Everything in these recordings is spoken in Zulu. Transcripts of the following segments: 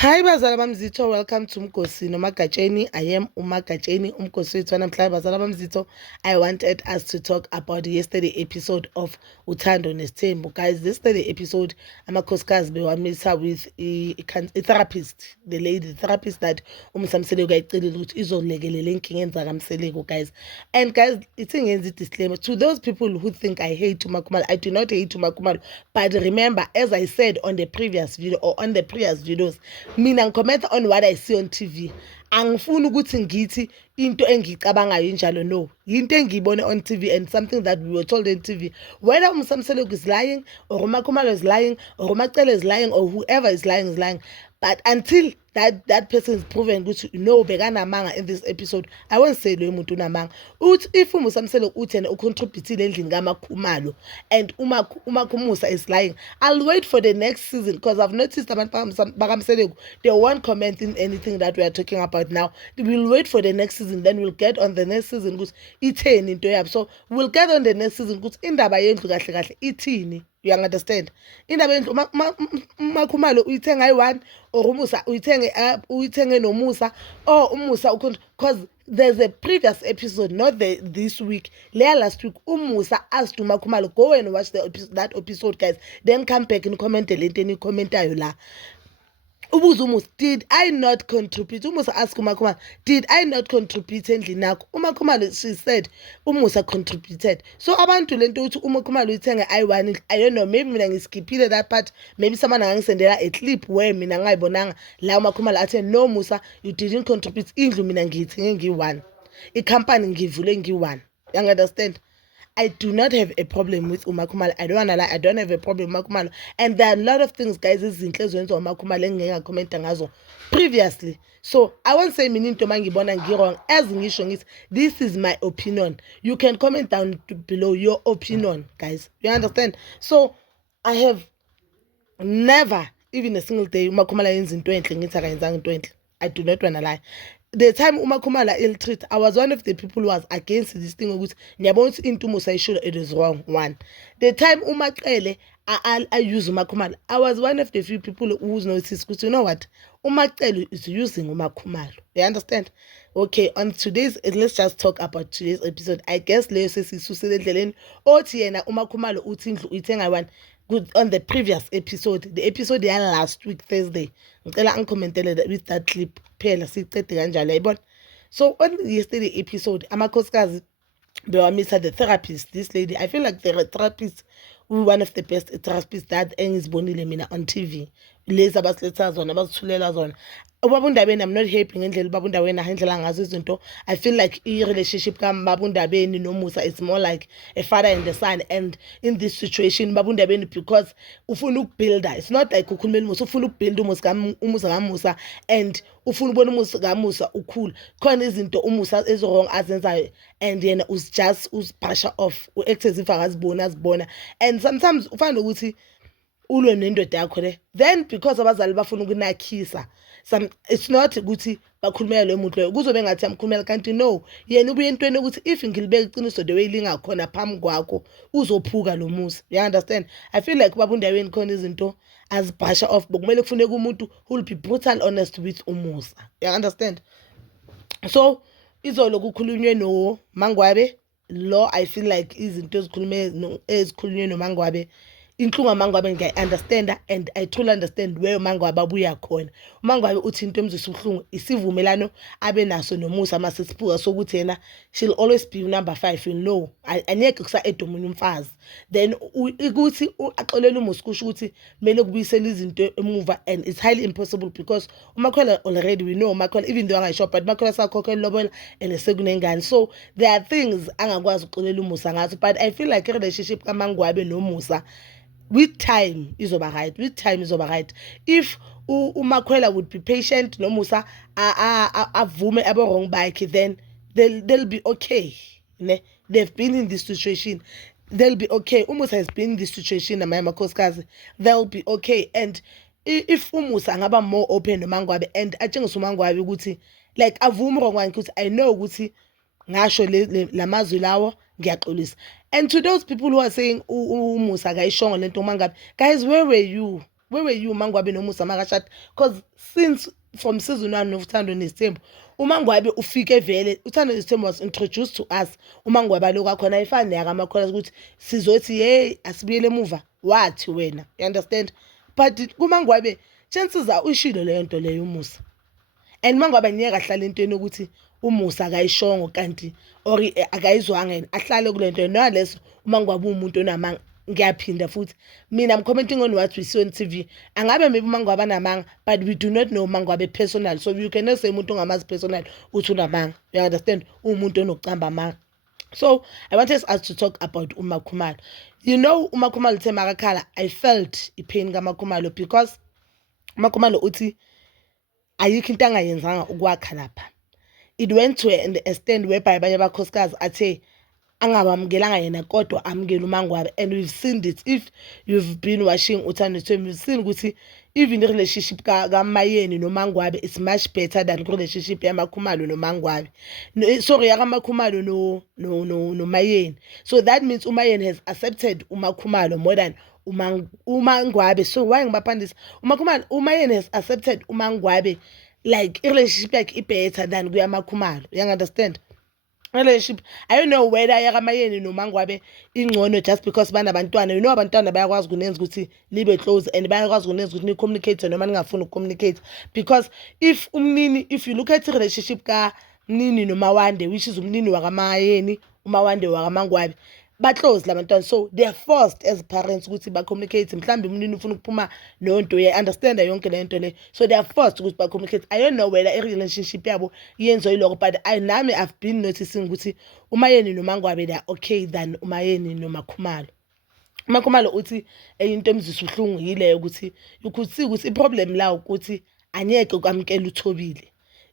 Hi bazala bamzitho, welcome to Mkosi Nomagatsheni. I am Umagatsheni, Umkosi wethu namhlanje bazala bamzitho. I wanted us to talk about yesterday episode of Uthando Nesithembu. Guys, yesterday episode amakhosikazi bewamisa with a therapist, the lady therapist that umsamseleko ayicelile ukuthi izolekelela enkingeni zakamseleko, guys. And guys, it's a disclaimer to those people who think I hate Umakhumalo. I do not hate Umakhumalo, but remember, as I said on the previous video or on the previous videos, mina ngicomment on what I see on TV. Angifuni ukuthi ngithi into engicabangayo injalo, no. Into engiyibone on TV and something that we were told on TV. Whether umsamseleko is lying or Umakhumalo is lying or Umacele is lying or whoever is lying. But until that person is proven ukuthi no bekanamanga in this episode, I won't say lo muntu unamanga. Uthi if umsamseleko uthena ucontributile endlini kaMakhumalo and uMakhumusa is lying, I'll wait for the next season because I've noticed abantu bakamseleko they won't comment in anything that we are talking about now. We'll wait for the next season, then we'll get on the next season ukuthi itheni into yabo. So we'll get on the next season ukuthi indaba yendlu kahle kahle ithini. You understand? Indaba yendlu Makhumalo uyithenga ayi-1 or umusa uyithenge nomusa or umusa because there's a previous episode, not this week, last week. Umusa asked Umakhumalo, go and watch that episode, guys. Then come back and comment the link and comment la. Ubuza did I not contribute? Umusa asked Umakhumalo, did I not contribute endlini nakho? Umakhumalo, she said, Umusa contributed. So abantu lento uthi Umakhumalo uyithenga ayi-1, I don't know, maybe mina ngiskiphile that part. Maybe someone angangisendela a clip where mina ngayibonanga la Umakhumalo athi no Musa, you didn't contribute. Indlu mina ngiyithenge ngi-1. Ikhampani ngivule ngi-1. You understand? I do not have a problem with Umakhumalo. I don't wanna lie, I don't have a problem with Umakhumalo. And there are a lot of things, guys, izinhle ezenziwa uMakhumalo engeke comment ngazo previously. So I won't say mina into mangibona ngirong. As ngisho ngithi, this is my opinion. You can comment down below your opinion, guys. You understand? So I have never, even a single day, Umakhumalo yenza into enhle ngithi akayenzanga into enhle. I do not wanna lie. The time Umakhumalo ill-treat, I was one of the people who was against this thing ukuthi ngiyabona ukuthi into Musa it is wrong. One, the time Umacele I use Umakhumalo, I was one of the few people who noticed because you know what, Umacele is using Umakhumalo. You understand? Okay, on today's, let's just talk about today's episode. I guess leyo sesisusele endleleni othi yena Umakhumalo uthi indlu uyithenga ayi-1. Good, on the previous episode, the episode last week Thursday, ngicela angicommentele with that clip phela sicede kanjalo yayibona. So on yesterday episode amakhosikazi bewamisa the therapist, this lady. I feel like the therapist one of the best therapists that engizibonile mina on TV, lezi abasiletha zona abasithulela zona. UBabundabeni, I'm not happy ngendlela uBabundabeni ahandlela ngazo izinto. I feel like i-relationship kaMabundabeni noMusa is more like a father and a son, and in this situation Babundabeni, because ufuna ukubuilda, it's not like ukhulumela uMusa, ufuna ukubuilda umusa kaMusa and ufuna ubona umusa kaMusa ukhula. Khona izinto uMusa ezorong azenzayo and yena just usbrusha off, u-act as if akazibona. And sometimes ufana ukuthi ulwe nendoda yakho le, then because abazali bafuna ukunakhisa, it's not ukuthi bakhulumela lo muntu loyo kuzobe ngathi amkhulumela, kanti no, yena ubuye entweni ukuthi if ngilibeka iqiniso the way lingakhona phambi kwakho uzophuka lo Musa. You understand? I feel like Babundabeni khona izinto azibhasha off, bokumele kufuneka umuntu who will be brutal honest with uMusa. You understand? So izolo kukhulunywe no Mangwabe lo, I feel like izinto ezikhulunywe no Mangwabe, inhlungu Mangwabe ngiya-understand, and I truly understand where Mangwabe abuya khona. uMangwabe uthi into emzwisa ubuhlungu isivumelano abe naso noMusa masesiphuka sokuthi yena she'll always be number 5, you know, anyeke kusa-eda omunye umfazi. Then ukuthi axolele uMusa kusho ukuthi kumele kubuyisela izinto emuva, and it's highly impossible because uMakhwela already, we know uMakhwela, even though angayisho, but uMakhwela sakhokhela ilobola and sekunengane. So there are things angakwazi ukuxolela uMusa ngazo, but I feel like i-relationship kaMangwabe noMusa with time izoba right. If uMakhwela would be patient noMusa avume abo-wrong bakhe, then they'll be okay. They've been in this situation, they'll be okay. uMusa has been in this situation namanye amakhosikazi, they'll be okay. And if uMusa angaba more open noMangwabe and atshengisa uMangwabe ukuthi like avume wrong wakhe ukuthi I know ukuthi ngasho lamazwi lawo ngiyaxolisa. And to those people who are saying uMusa akayishongo lento Mangwabe, guys, where were you? where were you Mangwabe noMusa makashada? Because since from season 1 of Uthando Nesithembu, uMangwabe ufike vele Uthando Nesithembu was introduced to us. uMangwabe lokho akhona ayifani yakamakhola ukuthi sizothi hey asibuyele emuva wathi wena, you understand? But kuMangwabe chances are ushilo leyo nto leyo uMusa, and Mangwabe ngiyeka ahlala entweni ukuthi uMusa akayishongo kanti or akayizwanga yena ahlale kule nto naleso uMangwabe umuntu onamanga. Ngiyaphinda futhi mina I'm commenting on what we see on TV. Angabe maybe uMangwabe anamanga, but we do not know uMangwabe personal, so you cannot say umuntu ongamazi personal uthi unamanga, you understand? Umuntu onocamba amanga. So I wanted us to talk about uMakhumalo. You know uMakhumalo uthe makakhala, I felt ipain kaMakhumalo because uMakhumalo uthi ayikho into angayenzanga ukwakha lapha. It went to an extent whereby abanye abakhosikazi athe angabamukelanga yena kodwa amukela uMangwabe, and we've seen it. If you've been watching Uthando Nesithembu, you've seen ukuthi even the relationship kaMayeni noMangwabe is much better than the relationship yaMakhumalo noMangwabe. Sorry, yakaMakhumalo no Mayeni. So that means uMayeni has accepted uMakhumalo more than uMangwabe. So why ngibaphandisa uMayeni has accepted uMangwabe like relationship yakhe better than kuyaMakhumalo. You understand? Relationship, I don't know whether yakaMayeni noMangwabe ingcono just because banabantwana. You know abantwana bayakwazi kunenza ukuthi libe close and bayakwazi kunenza ukuthi ni communicate noma ningafuni ucommunicate, because if you look at the relationship ka Mnini noMawande, which is umnini wakaMayeni uMawande wakaMangwabe, ba close labantwana, so they are forced as parents ukuthi ba communicate. Mhlambe umnini ufuna ukuphuma nonto ye understand yonke le nto le, so they are forced ukuthi ba communicate. I don't know whether a relationship yabo yenzo iloko, but I've been noticing ukuthi uMayeni noMangwabe they are okay than uMayeni noMakhumalo. uMakhumalo uthi into emzisa uhlungu yileyo ukuthi you could see ukuthi iproblem la ukuthi anyeke ukwamkela uThobile.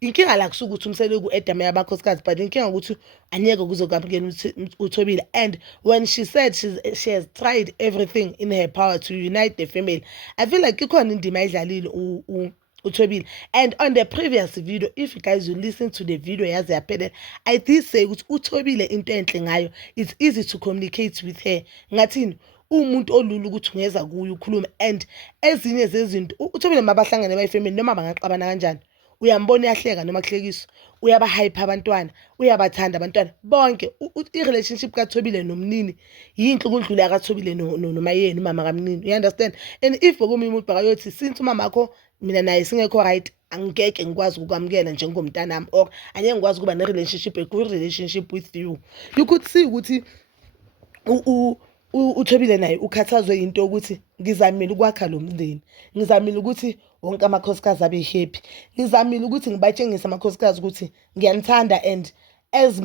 Inkinga la kusukuthi umsele ku-Edam yabakhosikazi, but inkinga ukuthi anyeke kuzokwamukela uThobile. And when she said she has tried everything in her power to unite the family, I feel like ikhona indima ayidlalile uThobile. And on the previous video, if you guys will listen to the video yaze yaphelele, I did say ukuthi uThobile into enhle ngayo, it's easy to communicate with her. Ngathini umuntu olulu ukuthi ungeza kuyo ukhulume, and ezinye zezinto uThobile mabahlangane bayifamily noma bangaxabana kanjani, uyambona uyahleka noma kuhlekiswa, uyabahype abantwana, uyabathanda abantwana bonke. I-relationship kaThobile nomnini yinhle ukudlula kaThobile noMayeni umama kaMnini, you understand? And if bekumi umuntu bakayothi since umama akho mina naye singekho right, angeke ngikwazi ukwamukela njengomntanami, or angeke ngikwazi kuba ne good relationship with you. You could see ukuthi uThobile naye ukhathazwe into ukuthi ngizamile ukwakha lo mndeni, ngizamile ukuthi wonke amakhosikazi abe happy, ngizamile ukuthi ngibatshengise amakhosikazi ukuthi ngiyanithanda, and as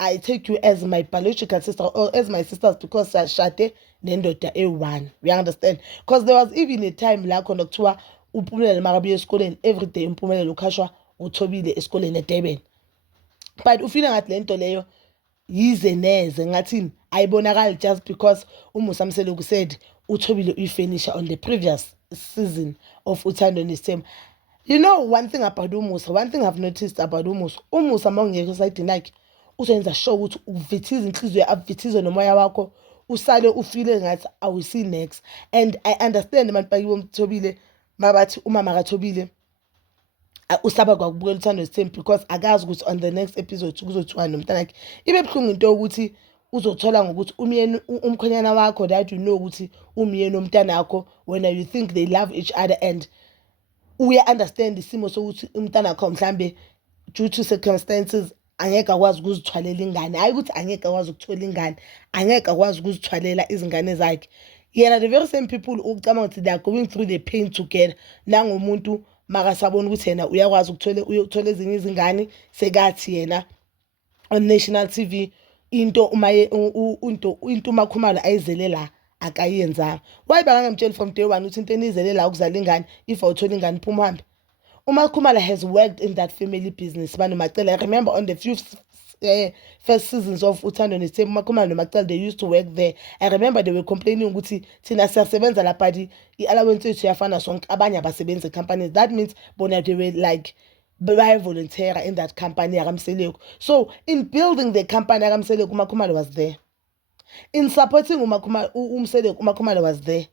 I take you as my biological sister or as my sisters because sashade nendoda e1. You understand? Because there was even a time la khona kuthiwa uMpumelelo makabuye esikoleni every day uMpumelelo ukhashwa uThobile esikoleni eDurban, but ufina ngathi lento leyo yize neze ngathini ayibonakali just because uMusa Mseleku said uThobile uyifinisher on the previous season of Uthando Nesithembu. You know one thing about uMusa, one thing I've noticed about uMusa mawungekho sayidini yakhe uzoyenza sure ukuthi uvithize inhliziyo avithize nomoya wakho usale ufile ngathi awusi next. And I understand abantu bakibo uThobile mabathi umama kaThobile usaba kwakubukela Uthando Nesithembu because akazi ukuthi on the next episode kuzothiwa nomntana wakhe. Ibe buhlungu into ukuthi uzothola ngokuthi umyeni umkhonyana wakho that you know ukuthi umyeni umntana wakho when you think they love each other, and uya understand isimo sokuthi umntana wakho mhlambe due to circumstances angeke akwazi ukuzithwalela ingane, hayi ukuthi angeke akwazi ukuthola ingane, angeke akwazi ukuzithwalela izingane zakhe. Yena the very same people ucabanga ukuthi they are going through the pain together. Nangomuntu makasabona ukuthi yena uyakwazi ukuthola ezinye izingane, sekathi yena on national TV into uMakhumalo ayizele la akayenzanga. Why bangamtshela from day 1 ukuthi into enizele la ukuzala ingane, if awuthola ingane phuma uhambe? uMakhumalo has worked in that family business. I remember on the first seasons of Uthando Nesithembu, uMakhumalo noMacele, they used to work there. I remember they were complaining ukuthi thina siyasebenza lapha i-allowance yethu yafana sonke abanye abasebenza companies. That means bona they were like volunteer in that company yakamSeleku. So in building the company yakamSeleku, uMakhumalo was there. In supporting uMseleku, uMakhumalo was there.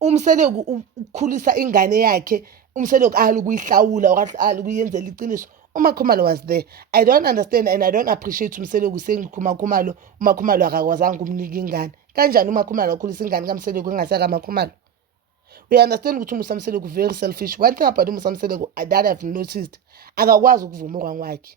umseleku ukukhulisa ingane yakhe, umseleku ukuyihlawula or ukuyenzela iqiniso. uMakhumalo was there. I don't understand and I don't appreciate umseleku saying uMakhumalo akakwazanga ukumnika ingane. Kanjani uMakhumalo wakhulisa ingane kaMseleku engasaka Makhumalo? We understand ukuthi uMusa Mseleku very selfish. One thing about uMusa Mseleku that I've noticed, akakwazi ukuvuma uwrong wakhe.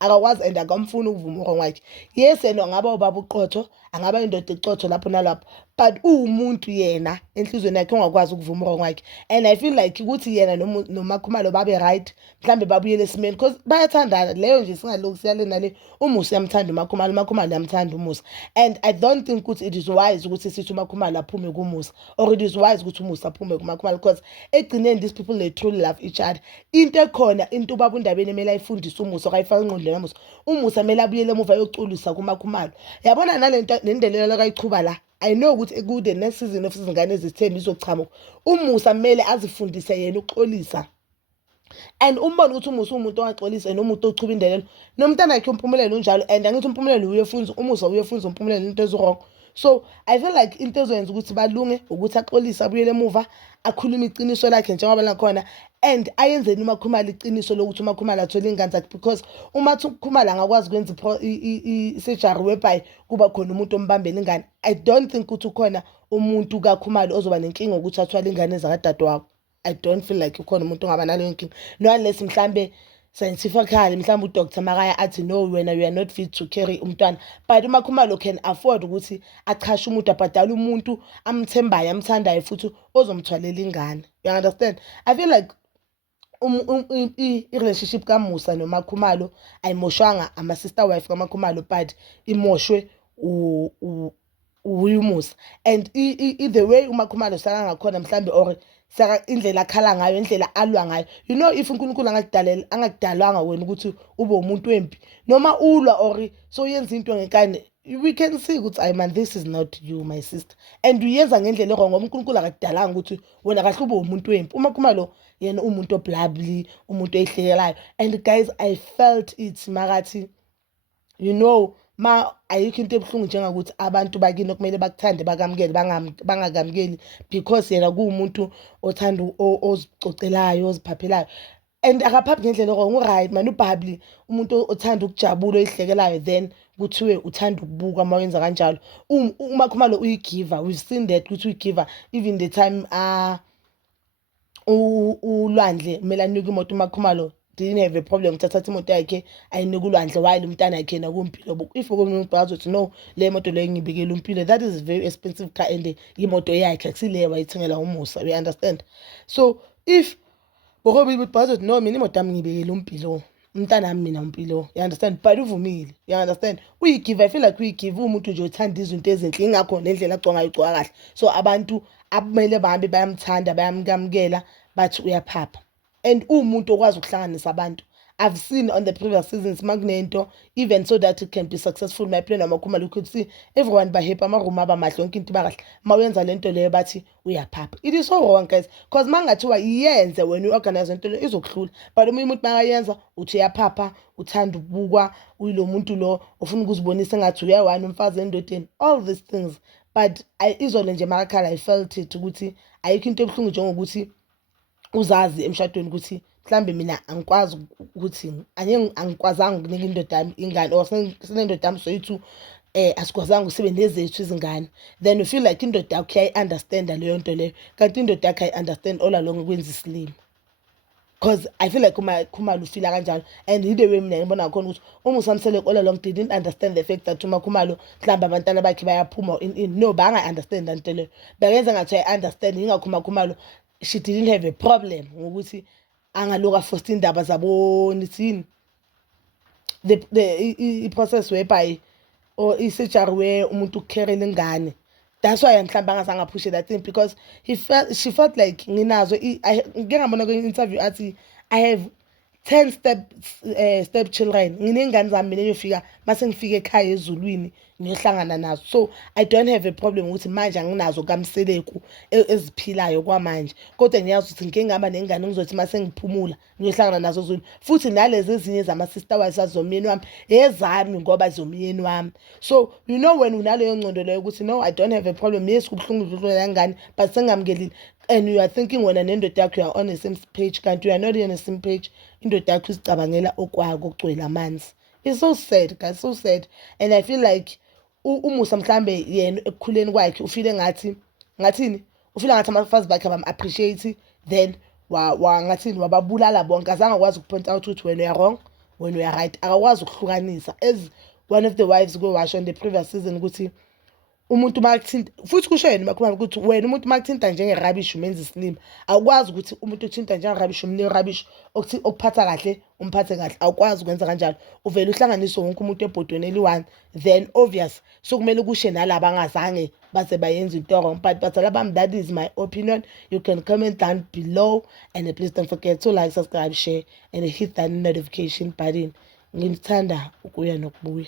Akakwazi and akamfuni ukuvuma uwrong wakhe. Yes, and angaba ubaba uqotho, angaba indoda eqotho lapho nalapho, but umuntu yena enhlizweni yakhe ongakwazi ukuvuma uwrong wakhe. And I feel like ukuthi yena noMakhumalo babe right, mhlambe babuyele esimeni because bayathandana. Leyo nje singaloku siyalena le, uMusa uyamthanda uMakhumalo, uMakhumalo uyamthanda uMusa. And I don't think ukuthi it is wise ukuthi sithi uMakhumalo aphume kuMusa, or it is wise ukuthi uMusa aphume kuMakhumalo, because egcineni these people they truly love each other. Into ekhona, into ubaba uNdabeni emele ayifundise uMusa okayifaka engqondweni kaMusa, uMusa emele abuyele emuva yoculisa kuMakhumalo. Yabona nalento nendelelo akayichuba la, I know ukuthi kude next season of izingane ezithemba izochamuka, uMusa kumele azifundise yena ukuxolisa. And umbone ukuthi uMusa umuntu ongaxolisa nomuntu ochuba indelelo, nomntana yakhe uMpumulelo unjalo. And angithi uMpumulelo uyefunza uMusa, uyefunza uMpumulelo into ezwrong. So I feel like into ezoyenza ukuthi balunge ukuthi axolise, abuyele emuva, akhulume iqiniso lakhe njengoba lakhona, and ayenzeni uMakhumalo iqiniso lokuthi uMakhumalo athole ingane zakhe, because uma uMakhumalo angakwazi ukwenza i-surgery whereby kuba khona umuntu ombambela ingane, I don't think ukuthi ukhona umuntu kaKhumalo ozoba nenkinga ukuthi athwale ingane zakadadewabo. I don't feel like ukhona umuntu ongaba naleyo nkinga, no unless mhlambe scientifically mhlambe uDr Makaya athi no, wena you are not fit to carry umntwana. But uMakhumalo can afford ukuthi achashe umuntu, abhadale umuntu amthembayo amthandayo futhi ozomthwalela ingane. You understand? I feel like i-relationship kaMusa noMakhumalo ayimoshwanga ama-sister wife kaMakhumalo, but imoshwe uMusa. And the way uMakhumalo saka ngakhona mhlambe or saka indlela akhala ngayo, indlela alwa ngayo, you know, if uNkulunkulu angakudalwanga wena ukuthi ube umuntu wempi, noma ulwa or so yenza into ngenkani, we can see ukuthi I man, this is not you my sister, and uyenza ngendlela wrong ngoba uNkulunkulu akadalanga ukuthi wena kahle ube umuntu wempi. uMakhumalo yena umuntu oblably, umuntu ehlekelayo. And guys, I felt it makathi, you know, ayikho into ebuhlungu njengokuthi abantu bakini okumele bakuthande bakamukele bangakamukeli because yena kuwumuntu othanda ozicocelayo, oziphaphelayo. And akaphaphi ngendlela wrong, right man, ubhabli umuntu othanda ukujabula oyihlekelayo, then kuthiwe uthanda ukubuka uma wenza kanjalo. uMakhumalo uyigiver, we've seen that ukuthi uyigiver even the time uLwandle kumele anike imoto. uMakhumalo didn't have a problem uthatha imoto yakhe ayinika uLwandle while umntana yakhe na kumpilo. If umuntu azothi no, le moto leyo ngibikela umpilo, that is a very expensive car and imoto yakhe akusileyo wayithengela uMusa. We understand? So if bokobi bazothi no, mina imoto yami ngibikela umpilo, umntana wami mina umpilo. You understand? But uvumile. You understand? Uyigive, I feel like uyigive umuntu nje othanda izinto ezinhle, ingakho nendlela agconga igcoka kahle. So abantu abumele bahambe bayamthanda bayamukamukela bathi uyaphapha. And umuntu okwazi ukuhlanganisa abantu. I've seen on the previous seasons makunento, even so that it can be successful. My plan amakhumalo, you could see everyone bahappy, amaroom abamahle, yonke into bakahle. Mawenza lento leyo bathi uyaphapha. It is so wrong guys, because mangathiwa iyenze when you organize into leyo izokuhlula. But uma umuntu makayenza uthi uyaphapha, uthanda ukubukwa, uyilo muntu lo ufuna ukuzibonisa ngathi uyawana umfazi endodeni, all these things. But izolo nje makakhala I felt it ukuthi ayikho into ebuhlungu njengokuthi uzazi emshadweni ukuthi mhlambe mina angikwazi ukuthi angikwazanga ukunika indoda yami ingane, or sinendoda yami soyithu asikwazanga usibe nezethu izingane, then you feel like indoda yakho uyayi-understanda leyo nto leyo, kanti indoda yakho ayi-understand all along ukwenza isilimo. Because I feel like uMakhumalo ufila kanjalo, and the way mina ngibona ngakhona ukuthi uMusa Mseleku all along didn't understand the fact that uMakhumalo mhlawumbe abantwana bakhe bayaphuma no, banga-understand into leyo. Bayenza ngathi uyayi-understand, yingakho uMakhumalo she didn't have a problem ngokuthi angaloka first indaba zabona ithini the process whereby or i-surgery where umuntu ukukherela ingane. That's why mhlawumbe angazange apushe that thing, because she felt like nginazo ngike ngabona kwenye interview athi I have 10 step children. Nginengane zami mina eyofika mase ngifike ekhaya ezulwini ngiyohlangana nazo. So I don't have a problem ukuthi manje anginazo kamseleku eziphilayo kwamanje, kodwa ngiyazi ukuthi ngike ngaba nengane ngizothi mase ngiphumula ngiyohlangana nazo ezulwini. Futhi nalezi ezinye zama-sister wives azomyeni wami ezami ngoba zomyeni wami. So you know when unaleyo ngcondo leyo ukuthi no, I don't have a problem, yes kubuhlungu udlula ngane but sengamkelile, and you are thinking wena nendoda yakho you are on the same page kanti you are not on the same page, indoda yakho izicabangela okwako okugcwele amanzi. It's so sad guys, so sad. And I feel like umusa mhlambe yena ekukhuleni kwakhe ufile ngathini ufile ngathi abafazi bakhe abam-appreciate, then ngathini wababulala bonke, azange akwazi ukupoint out ukuthi when you are wrong, when you are right, akakwazi ukuhlukanisa. As one of the wives go-wash on the previous season ukuthi umuntu makuthinta, futhi kusho yena makhuluma ukuthi wena umuntu makuthinta njenge-rubbish umenza isilima, awukwazi ukuthi umuntu uthinta njenge-rubbish umnike rubbish okuphatha kahle umphathe kahle, awukwazi ukwenza kanjalo. Uvele uhlanganise wonke umuntu ebhodweni eli-one, then obvious sokumele kushe nalaba angazange baze bayenza into wrong. But that is my opinion. You can comment down below, and please don't forget to like, subscribe, share and hit that notification button. Ngithanda ukuya nokubuya.